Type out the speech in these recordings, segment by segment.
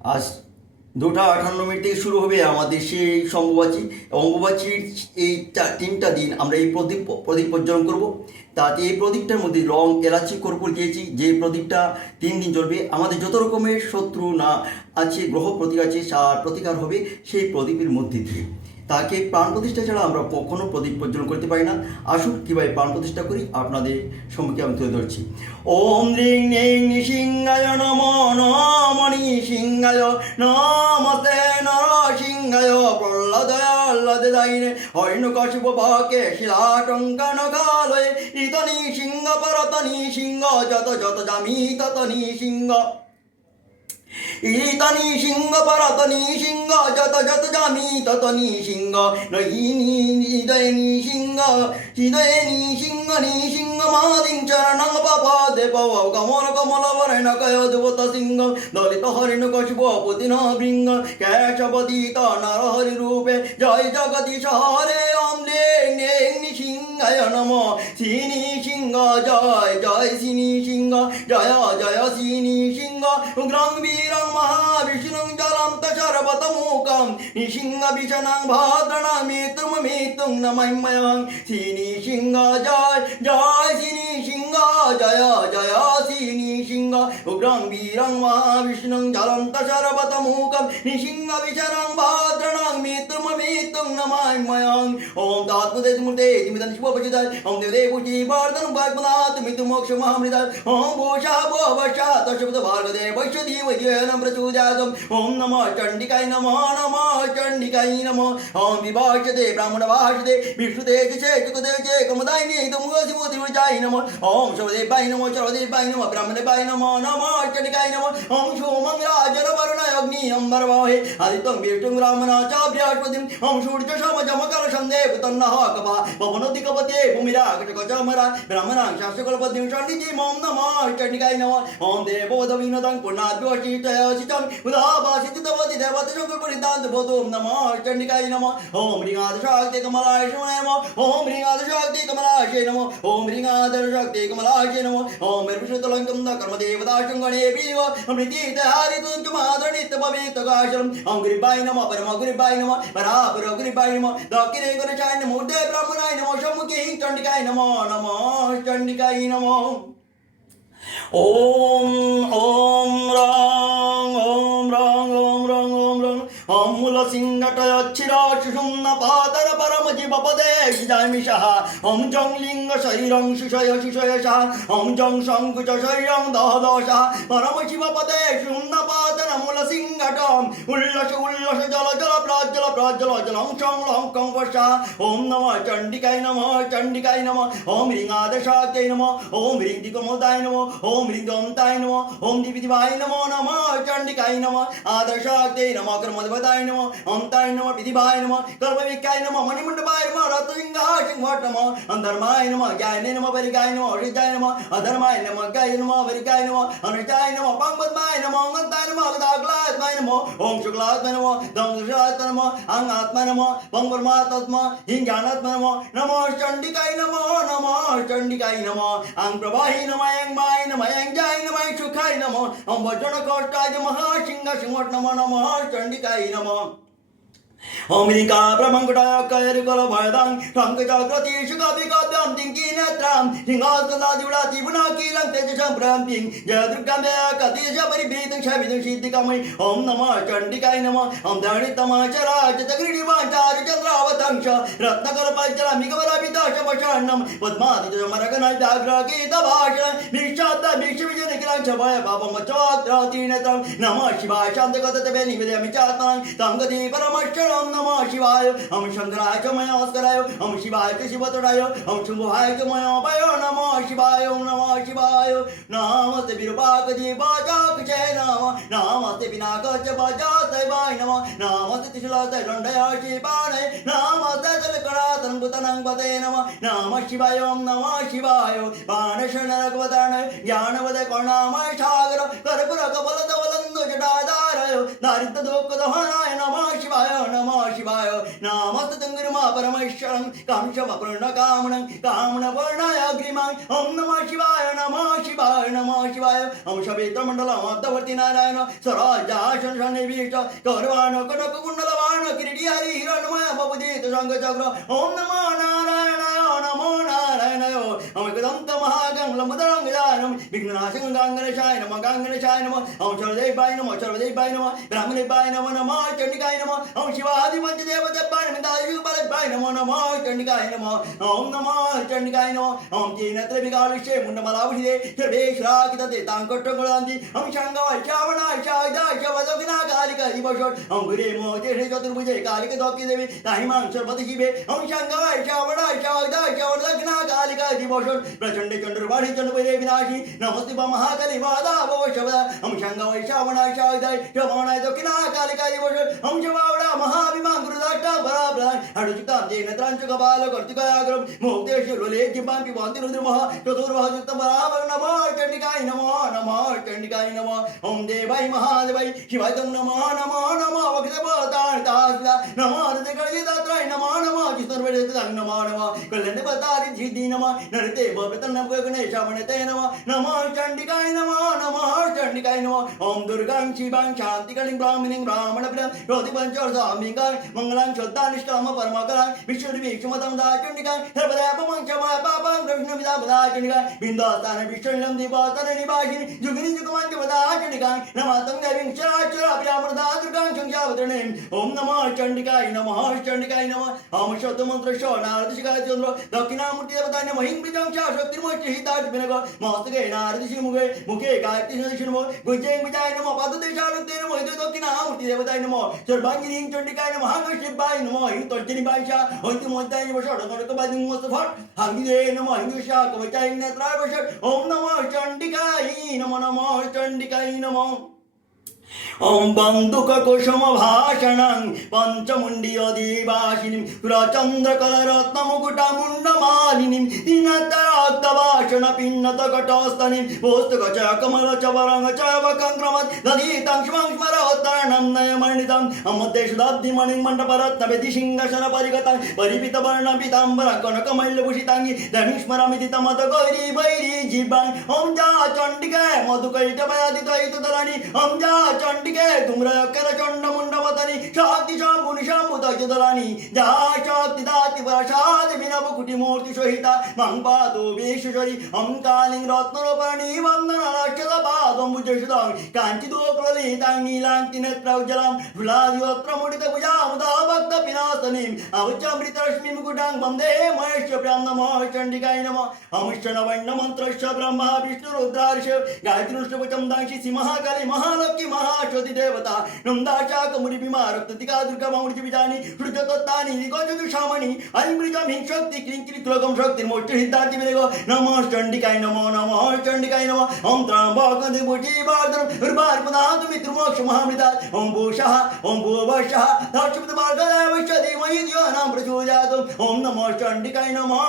আজ 2:58 থেকে শুরু হবে আমাদের সেই অঙ্গবাচী। অঙ্গবাচীর এই 3টা দিন আমরা এই প্রদীপ প্রজ্বলন করব। তাতে এই প্রদীপটার মধ্যে রং এলাচি কর্পূর দিয়েছি, যে প্রদীপটা 3 দিন জ্বলবে। আমাদের যত রকমের শত্রু না আছে, গ্রহ প্রতীক আছে, তার প্রতিকার হবে সেই প্রদীপের মধ্যে দিয়ে। তাকে প্রাণ প্রতিষ্ঠা ছাড়া আমরা কখনো প্রদীপ প্রজ্বলন করতে পারি না। আসুন কীভাবে প্রাণ প্রতিষ্ঠা করি আপনাদের সম্মুখে আমি তুলে ধরছি। ওম রিং নিং সিংহায় নম, নম সিংহায় নমস্তে নরসিংহায়, প্রহ্লাদে দাইনে হৈনুকশিপ ভাকে শিলাটঙ্কন কালয়ে, ইতনি সিংহ পরতনি সিংহ, যত যত জামি ততনি সিংহ, ইতনি সিংহ পরতনি সিংহ, যত যত জামি ততনি সিংহ, নহিনি হৃদয়নি সিংহ, হৃদয়নি সিংহ নি সিংহ, মাদিং চরণং পাপদে পব কমল কমল বরেণ কয় দেবতা সিংহ, দলিত হরিণ কশিপ পতিন বৃঙ্গ, কেশবদিত নরহরি রূপে, জয় জগদীশ হরে। ওম লেং সিংহায় নম, শ্রীনি সিংহ জয় জয়, শ্রীনি সিংহ জয় জয়, শ্রীনি সিংহ উগ্রং বীরং মহাবিষ্ণুং জলন্ত সর্বতমুখং, নিসিংহ বিষণং ভদ্রণং মৃত্যুম মৃত্যুং নমঃ। শ্রীনি সিংহ জয় জয়, শ্রীনি সিংহ জয় জয়, শ্রীনি সিংহ উগ্রং বীরং মহাবিষ্ণুং জলন্ত সর্বতমুখং, নিসিংহ বিষণং ভদ্রণং মৃত্যুম মৃত্যুং নমঃ। ওম তৎপুতে মূর্তে তিমিদং শিবপচিতায়, ওম দেবদে পুষ্টি বর্ধনং ভাগ্যনাথ মৃত্যু মোক্ষ মহামৃতায়, ওম ভূষা ভবশা তস্যুত ভার্গদে বৈশ্বদী वैद्यनं प्रचोदयातं। ओम नमः चंडिकाय नमः, नमः चंडिकाय नमः। ओम विभाषते ब्राह्मणभाषते विष्णुतेजसे चतुर्देजे कमदायिनी तमुगसिमुतिर्जाय नमः। ओम सर्वदेवाय नमः, सर्वदेवाय नमः, ब्राह्मणेवाय नमः, नमः चंडिकाय नमः। ओम सोमं राजनवरुणाय अग्नि अम्बरवाहे, आदित्यं विष्णुं ब्राह्मणा च बृहस्पतिं, ओम सूर्यशमजमकरशन्देव तन्नः कपा पवनोदिकपते भूमिराकटकचमरा, ब्राह्मणां शास्त्रकुलपतिं षण्डिजीं, ओम नमः चंडिकाय नमः। ओम देवोदविनोदं पुण्णाद्योषितयसितं उदाभासितवति देवते शङ्करपरितान्त बोधों, नमः चण्डिकाय नमः। ओम ह्रीङ्गादशक्ति कमलाय नमः, ओम ह्रीङ्गादशक्ति कमलाय नमः, ओम ह्रीङ्गादशक्ति कमलाय नमः। ओम विष्णुतलङ्कं कर्मदेवदाशङ्गणे वियो अमृतीतहारितुं च माधुरीतपवित्रकाशरम्। ओम गुरुबाय नमः, परमगुरुबाय नमः, परापरगुरुबाय नमः, दक्षिणे गुरुचाय नमः, ऊर्ध्वे ब्रह्मणाय नमः, सम्मुखे चण्डिकाय नमः, नमः चण्डिकाय नमः। ओम ओम राम ओम राम ओम राम ओम राम, ओम मूल सिंहटय क्षीराशुषुम्न पातर परम जीव पदे जामिषः, ओम जं लिंग शरीरं शिशय शिशय शाह, ओम जं शंकुच शरीरं दह दशः, परम शिव पदे शुम्न पातर मूल सिंहटम, उल्लस उल्लस जल जल प्राज्जल प्राज्जल जलं शं लं कं वशः। ओम नमः चण्डिकाय नमः, चण्डिकाय नमः। ओम ह्रीङ्गादशाक्त्यै नमः, ओम ह्रीङ्गिकमोदाय नमः, ओम ह्रीङ्गोन्ताय नमः, ओम दिविदिवाय नमो नमः चण्डिकाय नमः। आदर्शाक्त्यै नमः, कर्मदेवताय नमः, ओंताय नमः, विधिवाय नमः, कर्मविकाय नमः, मणिमण्डपाय नमः, रत्नसिंहासनवट नमः, अंधर्माय नमः, ज्ञाने नमः, परिगाय नमः, हृदयाय नमः, अधर्माय नमः, गाय नमः, परिगाय नमः, अनुष्ठाय नमः, पंगपद्माय नमः, अंगताय नमः, गदाग्लात्माय नमः, ओम शुक्लात्माय नमः, दंशात्माय नमः, अंगात्माय नमः, पंगपरमात्मा हिंगानात्माय नमः, नमः चण्डिकाय नमः, नमः चण्डिकाय नमः। अंग प्रवाही नमः, अंगमाय नमः, अंजाय नमः, सुखाय नमः, ओम वज्रनकोष्ठाय महासिंह सिंहट नमः, नमः चण्डिकाय नमः। अमेरिका ब्रह्मंगुटाय कैरिकल भयदां शंकचक्रति शुकाभिकाद्यां तिंकी नेत्रां सिंहासनादिवलाति पुनाकीलं तेजसं प्रांतिं, जय दुर्गाम्बे कतिश परिभृतं शबिदं सिद्धिकामयि। ओम नमः चण्डिकाय नमः। ओम धरणितमाचराज तग्रिणिवाचार्य चन्द्रावतंश रत्नकल्पजलमिकवराभिताश पशान्नं, पद्मादितमरगणय व्याघ्रगीतभाषणं निश्चाद्द विश्वविजयनिखिलं च भय पापमचोक्रातिनेत्रं। नमः शिवाय शान्तगतते निवेदयामि चात्मानं तं गति परमश्च। ओम नमः शिवाय, ओम शंकराय च मयोस्कराय, ओम शिवाय च शिवतराय, ओम शुंभाय च मयोपय, नमः शिवाय, ओम नमः शिवाय। नमस्ते विरूपाकजीवाचाक्षे नमः, नमस्ते पिनाकच वजातवाय नमः, नमस्ते त्रिशूलतय दण्डयाशिपाणय, नमस्ते जलकणातन्भुतनं पते नमः, नमः शिवाय, ओम नमः शिवाय। बाणशरणरघुवदानय ज्ञानवदय करुणामय सागर कर्पूरकबलधवलन्दो जटाधारय, दारिद्र दुःख दहनाय नमः शिवाय नमस्ते गुरुमा परमेश्वरं कामशम पूर्ण कामनं कामनवर्णाय अग्रिमाय ओम नमः शिवाय ओम शवेत्र मंडलम मध्यवर्ती नारायण स्वराजासन सन्निविष्ट करवाण कनक कुंडलवाण किरीटी हरि हिरणमय बबुदित संग चक्र ओम नमो नारायणाय ओम एकदंत महागंगलमुदरं गजाननं विघ्ननाशं गांगणेशाय नमः ओम सर्वदेवाय नमः ब्राह्मणेभ्याय नमः चंडिकाय नमः ओम शिवादि पंचदेवतेभ्याय नमः चंडिकाय नमः ओम नमः चंडिकाय नमः ओम तीनत्रविकालुष्ये मुंडमलाभुषिते सर्वेश्वराकितते तांकट्टंगुलान्ति ओम शंगाय श्रावणाय शायदाय शवदग्ना कालिका दिवशोट ओम गुरे मोते चतुर्भुजे कालिका दोकी देवी ताहिमां सर्वति शिवे ओम शंगाय श्रावणाय शायदाय शवदग्ना कालिका दिवशोट प्रचंड चंद्रवाणी चंद्रभैरे विनाशी नमस्ते महाकाली माता भव शबदा ओम शंगाय श्रावणाय शायदाय शवणाय दक्षिणा कालिका दिवशोट ओम शवावडा महाभिमान गुरुदाष्टा बराब्रान हडुचिता देन त्रांचक बाल कर्तिकाग्रम मोक्तेश रोले जिबां पिबांति रुद्रमः चतुर्वह युक्त बराबर नमः चंडिकाय नमः ओम देवाय महादेवाय शिवाय तम नमः वक्ते पताण तास्ला नमः हृदय कळजितात्राय नमः जिस्नर्वेदे तं नमः कल्याणे पतारि झिदि नमः नरते भवतन नमः गणेशावणते नमः चंडिकाय नमः ओम दुर्गां शिवां शांतिकलिं ब्राह्मणीं ब्राह्मणप्रियं रोधिपंचोर स्वामिकां मंगलां शुद्धानिष्काम परमाकरां विश्वविक्षमतं दा चंडिकां सर्वदेवमं क्षमा पापां कृष्ण विदा बदा चंडिकां बिंदास्तान विष्णुलं दीपातन निवासिनी जुगनि जुगमं बदा चंडिकां नमातं देवीं चराचरा प्रियामृता दुर्गां संख्यावतरणीं ओम नमः चंडिकाय नमः ओम शब्द मंत्र नारद शिखाय चंद्र दक्षिणामूर्ति देवता नमः हिं बीजं शाश्वतिर्मोचि हितार्थ बिनग मस्तके नारद मुखे गायत्री नमो गुजे विजय नमः पददेशारुक्ते नमः हित दक्षिणामूर्ति देवताय नमः सर्वांगिनीं चंडिकाय नमः शिवाय नमः हिं तर्जनी बाईशा होति मोत्ताय नमः षडगणक बादिं मस्तफट हंगिदे नमः हिंगुषा कवचाय नेत्राय वषट ओम नमः चंडिकाय नमः ओम बंदुक कुसुम भाषणं पंचमुंडियोदिवासिनीं प्रचंद्रकलरत्न मुकुट मुंडमालिनीं दीनतराक्तभाषण पिन्नत कटस्थनीं पुस्तक च कमल च वरंग च वकंक्रमत् दधीतं श्वं स्मरोत्तरणं नयमण्डितं अमध्येशुदाब्धिमणिं मण्डपरत्न वेदिसिंहासन परिगतं परिपितवर्ण पीताम्बर कनकमल्लभूषिताङ्गी धनुष्मरमिति तमत गौरी वैरी जीवां ओम जा चण्डिके मधुकैटभयादितैतदलनि ओम जा चंडिके धूम्रकर चंड मुंडवतनी शांति शांभुनि शांभुदलानी जा शक्ति दाति प्रसाद विनव कुटी मूर्ति सहिता मंपातो वेशेश्वरी ओम कालिं रत्नरोपणी वंदन लक्षद पादं भुजसुदां कांचिदोप्रलितां नीलांति नेत्रौज्ज्वलां फुलादिवत्र मुडित भुजामुदा भक्त विनाशनीं अवचामृतरश्मि मुकुटां वन्दे महेश्वप्रियां नमः चंडिकाय नमः ओम शनवण्ण मंत्रस्य ब्रह्मा विष्णु रुद्रार्ष गायत्रीष्टवचं दांशि महाकाली महालक्ष्मी महाशोधि देवता नंदाशा कमुनि भीमा रक्ततिका दुर्गा मामुनि विजानी श्रुततत्तानि निकोजु शामनि अनिमृतं हिं शक्ति क्लिंकिरि क्लोकं शक्ति मोक्ष हितार्ति विनेगो नमः चंडिकाय नमः ओम त्रांबकं देवटी वार्धनं उर्वार्पणातु मित्रमोक्ष महामृता ओम भूषः ओम भूवशः दक्षिण मार्गदेवश्च धीमहि धियो प्रचोदयात् ओम नमः चंडिकाय नमः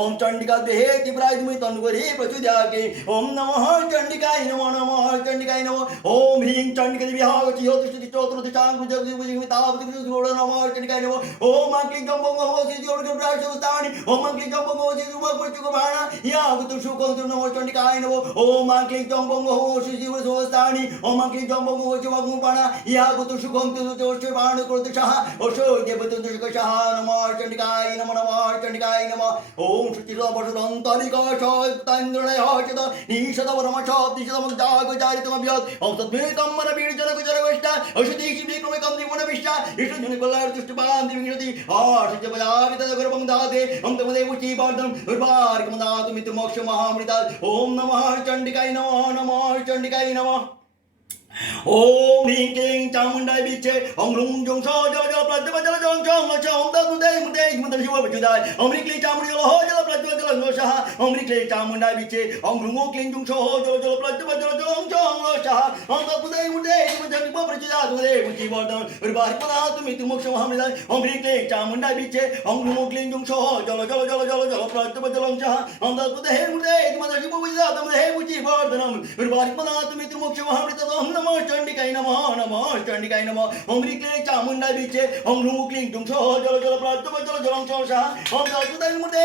ओम चंडिका देहेति प्रायितमि तन्वरि प्रचोदयाके ओम नमः चंडिकाय नमः ओम ह्रीं चंडिका विहागति योतिष्ठति चोत्रदिशां भुजगवितावतिगुण नमः चंडिकाय नमः ओम क्लीं जम्बो सिद्धियोर्गप्राशोस्तानि ओम क्लीं जम्बो सिद्धियुगबाणा यावतु सुखं नमः चंडिकाय नमः ओम क्लीं जम्बो सिद्धियोर्गस्तानि ओम क्लीं जम्बो शिवगुबाणा यावतु सुखं जोषबाण कृतशः ओशो देवतुषकशः नमः चंडिकाय नमः ओम शुचिरवशुरन्तरिकाशोत्तन्द्रणय चत निषदवरमशाब्दिषदमजागजारितमभ्यात् ओम तद्भेतं मनबीडजनकुजरवष्टा अशुतिषि विक्रमकं दिवनविष्टा ईश्वरजनकुलार्दुष्टपां दिविंशति आशुचपदावितदगुरुपं दाते ओम तमदेवुची पार्थं उर्वार्कमदातु मित्रमोक्ष महामृतात् ओम नमः चंडिकाय नमः ओम ह्रीं क्लीं चामुण्डाय विच्चे ओम ह्रूं जुं सो जो जो प्रज्वल जों चों मचो ओम तद्मुदे मुदे मुदं शिव विचुदाय ओम ह्रीं क्लीं चामुण्डी हो जल प्रज्वल जोषः ओम ह्रीं क्लीं चामुण्डाय विच्चे ओम ह्रूं क्लीं जुं सो जो जो प्रज्वल जों चों সাহা ওম তৎপুরুষে মূর্তে জন্ম প্রচুরা তুমদে মুচি বর্ধন বাড়ি পদা তুমি তুমুখ সমহামৃতায় ওম হ্রিং ক্লিং চামুণ্ডা বিচ্ছে ওম গ্লুম ক্লিং জুং সহ জল জল জল জল জল প্রত্যব জলং সাহা ওম তৎপুরুষে মূর্তে জন্ম প্রচুরা তুমদে মুচি বর্ধনম বাড়ি পদা তুমি তুমুখ সমহামৃত ওম নমঃ চণ্ডিকায় নমঃ নমঃ চণ্ডিকায় নমঃ ওম হ্রিং ক্লিং চামুণ্ডা বিচ্ছে ওম গ্লুম ক্লিং জুং সহ জল জল প্রত্যব জল জলং সাহা ওম তৎপুরুষে মূর্তে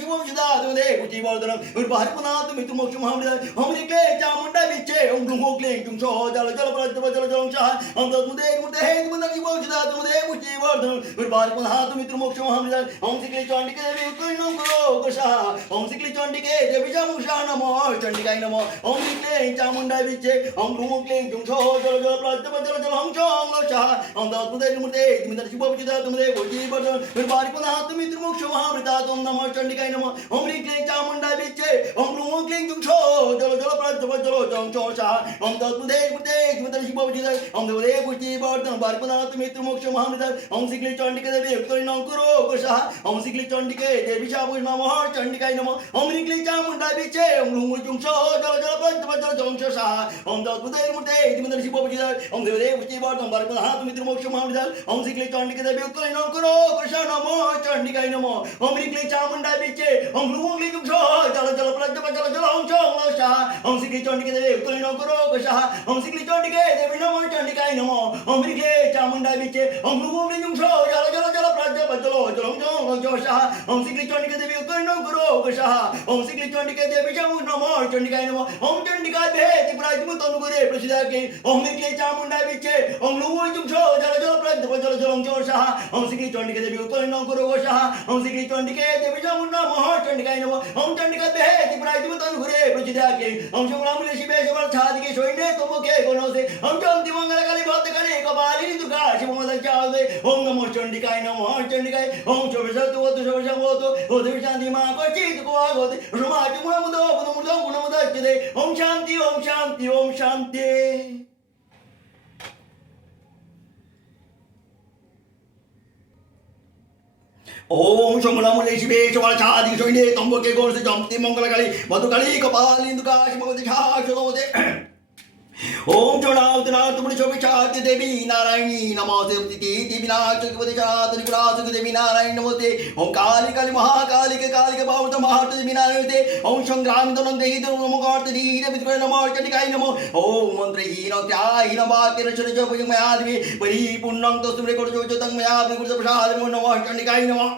জন্ম প্রচুরা তুমদে মুচি বর্ধনম বাড়ি পদা তুমি তুমুখ সমহামৃতায় ওম হ্রিং ক্লিং চামুণ্ডা বিচ্ছে ওম গ্লুম ক্লিং জুং সহ জল জল প্রত্যব জল জলং সাহা ওম তৎপুরুষে মূর্তে জন্ম প্রচুরা তুমদে মুচি বর্ধনম বাড়ি পদা তুমি তুমুখ সমহামৃতায় ওম শ্রী চণ্ডিকে দেবী উৎকীর্ণ করো গোসাহা ওম শ্রী চণ্ডিকে দেবী চামুষা নমঃ চণ্ডিকায় নমঃ ওম ক্লিং চামুণ্ডা বিচ্ছে ওম গ্লুম ক্লিং জুং সহ জল জল প্রত্যব জল জলং সাহা ওম তৎপুরুষে মূর্তে জন্ম প্রচুরা তুমদে মুচি বর্ধনম বাড়ি পদা তুমি তুমুখ সমহামৃতায় ওম নমঃ চণ্ডিকায় নমঃ ওম ক্লিং চামুণ্ডা বিচ্ছে ওম গ্লুম ক্লিং জুং সহ জল জল প্রত্যব জল জলং সাহা ওম তৎপুরুষে মূর্তে জন্ম প্রচুরা ওম দেবদে মুচি বর্ধনম বাড়ি পদা তুমি তুমুখ সমহামৃতায় ওম শ্রী চণ্ডিকে দেবী উৎকীর্ণ করো গোসাহা ওম শ্রী চণ্ডিকে দেবী চামুষ নমঃ চণ্ডিকায় নমঃ ওম ক্লিং চামুণ্ডা বিচ্ছে ওম গ্লুম জুং সহ জল জল প্রত্যব জল জলং সাহা ওম তৎপুরুষে মূর্তে জন্ম প্রচুরা ওম দেবদে মুচি বর্ধনম বাড়ি পদা তুমি তুমুখ সমহামৃতায় ওম শ্রী চণ্ডিকে দেবী উৎকীর্ণ করো গোসাহা নমঃ চণ্ডিকায় নমঃ ওম ক্লিং চামুণ্ডা বিচ্ছে ওম গ্লুম ক্লিং জুং সহ জল জল প্রত্যব জল জলং সাহা ওম শ্রী চণ্ডিকে দেবী উৎকীর্ণ করো গোসাহা ওম শ্রী চণ্ডিকে দেবী নমঃ চণ্ডিকায় নমঃ ওম ক্লিং চামুণ্ডা বিচ্ছে ওম গ্লুম ক্লিং জুং সহ জল জল জল প্রত্যব জল জলং সাহা ওম শ্রী চণ্ডিকে দেবী উৎকীর্ণ করো গোসাহা ওম শ্রী চণ্ডিকে দেবী চামুষ নমঃ চণ্ডিকায় নমঃ ওম চণ্ডিকায় ভেতি প্রায়িত তনু করে প্রসিদাকে ওম ক্লিং চামুণ্ডা বিচ্ছে ওম গ্লুম জুং সহ জল জল প্রত্যব জল জলং সাহা ওম শ্রী চণ্ডিকে দেবী উৎকীর্ণ করো গোসাহা ওম শ্রী চণ্ডিকে দেবী চামুষ নমঃ চণ্ডিকায় নমঃ ওম চণ্ডিকায় ভেতি প্রায়িত তনু করে প্রসিদাকে ওম সংগ্রামুলে শিবে সবার ছাদিকে সৈন্যে তোমকে গণসে ওম চন্দি মঙ্গল কালী ভদ্রকালী কপালিনী দুর্গা শিবমাতা চাঁদে ওম নমঃ চণ্ডিকায় নমঃ চণ্ডিকায় ওম সর্বশক্তি ওত সর্বসম্ভূত ওত শান্তি মা কচিত কোয়াগতে সমাজ গুণমুদ গুণমুদ গুণমুদচ্যতে ওম শান্তি ওম শান্তি ওম শান্তি। ওম সংগ্রামুলে শিবে সবার ছাদিকে সৈন্যে তোমকে গণসে চন্দি মঙ্গল কালী ভদ্রকালী কপালিনী দুর্গা শিবমাতা চাঁদে ओम चौड़ावतनाथपुरी शोभिशाति देवी नारायणी नमोते देवी नाचुकी देवी नारायण नमोते ओम काली काली महाकाली के बावत महात देवी नारायणते ओम संग्राम दनं देहि नमो कार्त धीरे विद्रोह नमो चंडिकाय नमो ओम मंत्रहीन त्याहीन वाक्य रचन जप मयादेवी परिपूर्णं तस्मै कोटो चतंग मयादेवी गुरु प्रसाद नमो चंडिकाय नमो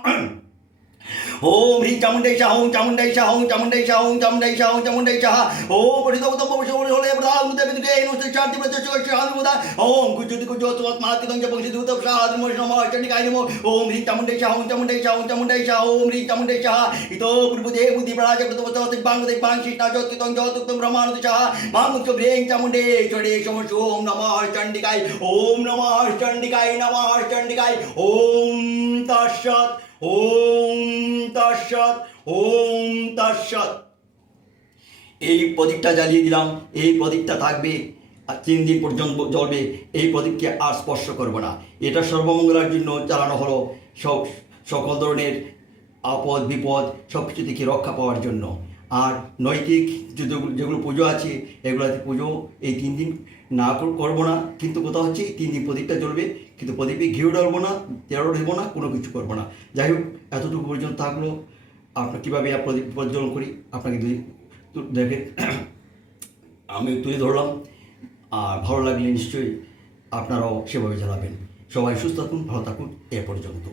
ओम ह्रीं चामुण्डेशा ओम चामुण्डेशा ओम चामुण्डेशा ओम चामुण्डेशा ओम चामुण्डेशा ओम पठितोतम पशुरे होले प्रदान मुदे नुष्ट शांति प्रत्यक्ष शांति मुदा ओम कुजुति कुजोत आत्मात्मकं च पंक्ति दूत प्रसाद नमो चंडिकाय नमो ओम ह्रीं चामुण्डेशा ओम चामुण्डेशा ओम चामुण्डेशा ओम ह्रीं चामुण्डेशा इतो पूर्वदे बुद्धि प्रराज कृतवतो बांग दे बांग शिष्टा ज्योतितं ज्योतितं ब्रह्मानुदिशा मामुच ह्रीं चामुण्डेश्वरे ओम नमः चंडिकाय ओम नमः चंडिकाय ओम तत्सत् ओम तत्सत् ओम तत्सत्। এই প্রদীপটা জ্বালিয়ে দিলাম, এই প্রদীপটা থাকবে আর 3 দিন পর্যন্ত জ্বলবে। এই প্রদীপকে আর স্পর্শ করব না। এটা সর্বমঙ্গলের জন্য চালানো হলো, সকল ধরনের আপদ বিপদ সব কিছু থেকে রক্ষা পাওয়ার জন্য। আর নৈতিক যেগুলো পুজো আছে এগুলোতে পুজো এই 3 দিন না করবো না, কিন্তু কথা হচ্ছে 3 দিন প্রদীপটা জ্বলবে, কিন্তু প্রদীপে ঘিও ঢালবো না, তেরো ঢেবো না, কোনো কিছু করবো না। যাই হোক, এতটুকু পর্যন্ত থাকলো। আপনার কীভাবে প্রদীপ প্রজ্বলন করি আপনাকে দেখে আমি তুলে ধরলাম। আর ভালো লাগলে নিশ্চয়ই আপনারাও সেভাবে জ্বালাবেন। সবাই সুস্থ থাকুন, ভালো থাকুন। এ পর্যন্ত।